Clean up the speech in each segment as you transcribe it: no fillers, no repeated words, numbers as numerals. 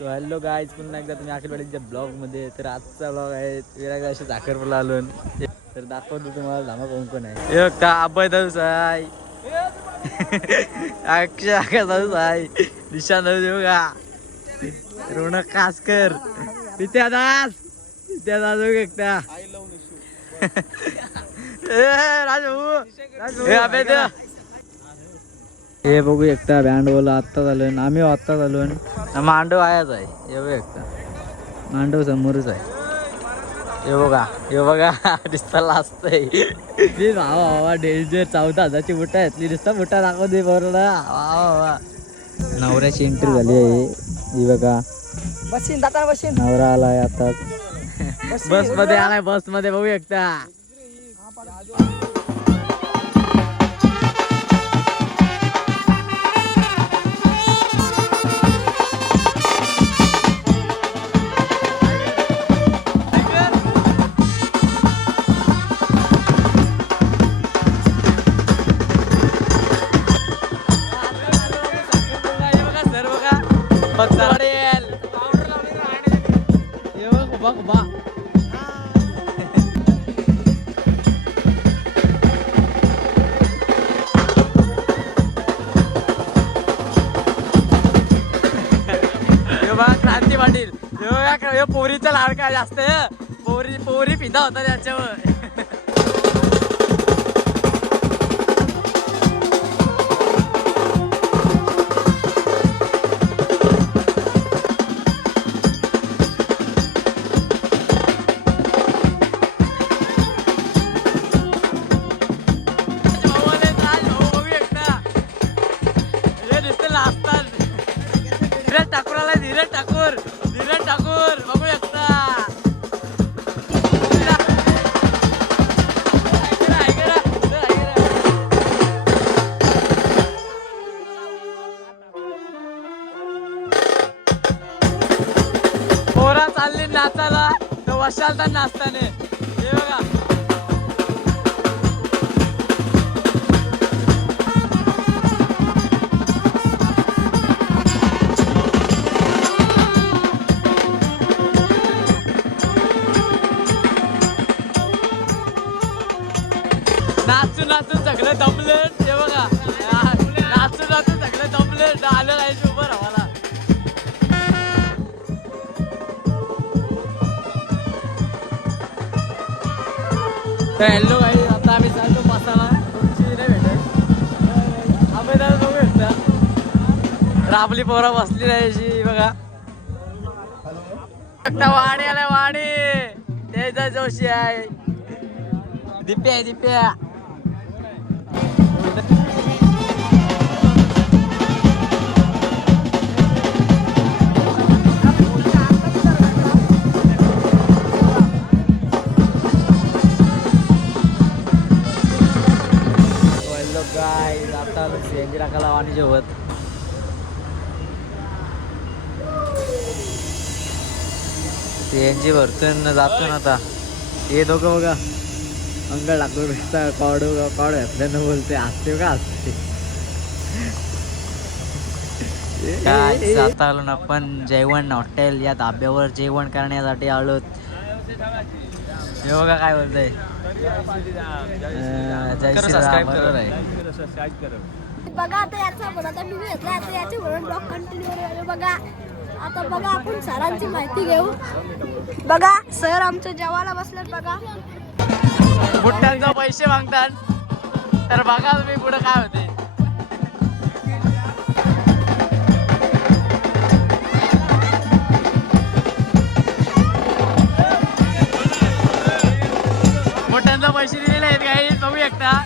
So hello guys, पुन्हा एकदा तुम्ही अखिलवाडीच्या ब्लॉगमध्ये. तर आजचा ब्लॉग आहे वेगळ्या अशी साखरपुला आलो. तर दाखवतो तुम्हाला धामा कोण आहे. हे बघता अभय दादू साय, अक्षय दादू साय, दिशा दादू बघा, रोनक कासकर, विद्यादास बघता, राजू हे बघू एकटा बँड बोला आत्ता झालं. आम्ही आत्ता झालो. मांडव आयाच आहे. हे बघ एकटा मांडव समोरच आहे. हे बघा दिसताला असतंय. भावा डेंजर 14,000ची बुटा आहेत. दिसता बुटा दाखव दे बरोबर. वा नवऱ्याची एंट्री झाली आहे. ही बघा नवरा आलाय आता. बस मध्ये आलाय. बस मध्ये बघू एकटा. क्रांती पाटील पोरीचा लाडका जास्त. पोरी पिता होता त्याच्यावर. धीरज ठाकूर बघू शकता. पोरा चालली नाचायला तर वशालता नाचताने. हे बघा नाचून सगळं दमलं. ते बघा नाचून सगळं दमलं. आलं राहायचं उभं राहायला. हॅलो भाई, आता आम्ही चाललो मसाला. तुमची नाही भेटत. आम्ही बघू शकता राबली पोरा बसली राहायची. बघा वाणी आलाय. वाणी त्याचा जोशी आहे. दिप्या गाईज आता सीएनजी टाकायला वाणी जेवत. सीएनजी भरतून जातो ना आता. हे दोघं बघा अंगल टाकून भेटता. काढू घातल्यानं बोलते. हसते का हसते. काय आता आलो ना आपण जेवण हॉटेल या धाब्यावर जेवण करण्यासाठी आलो. हे बघा काय बोलतंय. जय श्रीराम बरोबर आहे. बघा आता याचा आता मी घेतला. आता याचे ब्लॉग कंटिन्यू बघा. आता बघा आपण सरांची माहिती घेऊ. बघा सर आमच्या जेवायला बसलेत. बघा बुट्ट्यांचा पैसे मागतात. तर बघा तुम्ही पुढे काय होते. बुट्ट्यांचा पैसे दिलेले आहेत काही बघू शकता.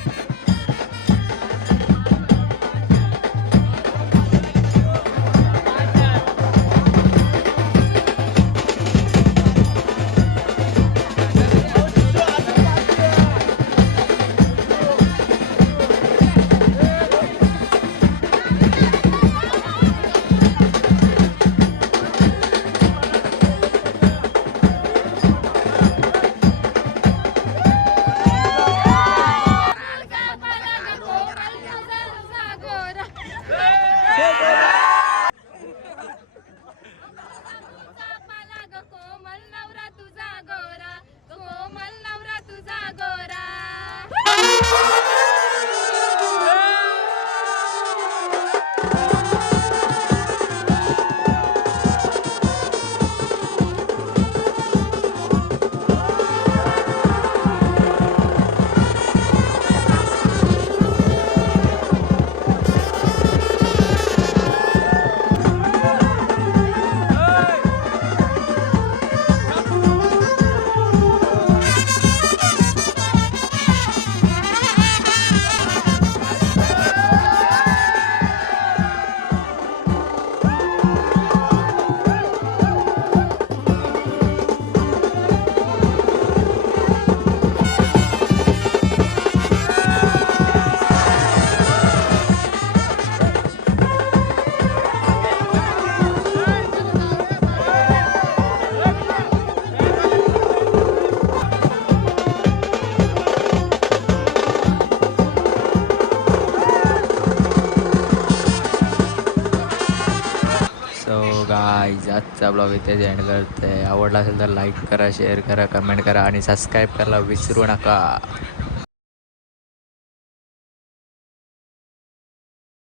गाईज आजचा ब्लॉग इथेच एंड करते. आवडला असेल तर लाईक करा, शेअर करा, कमेंट करा आणि सबस्क्राईब करायला विसरू नका.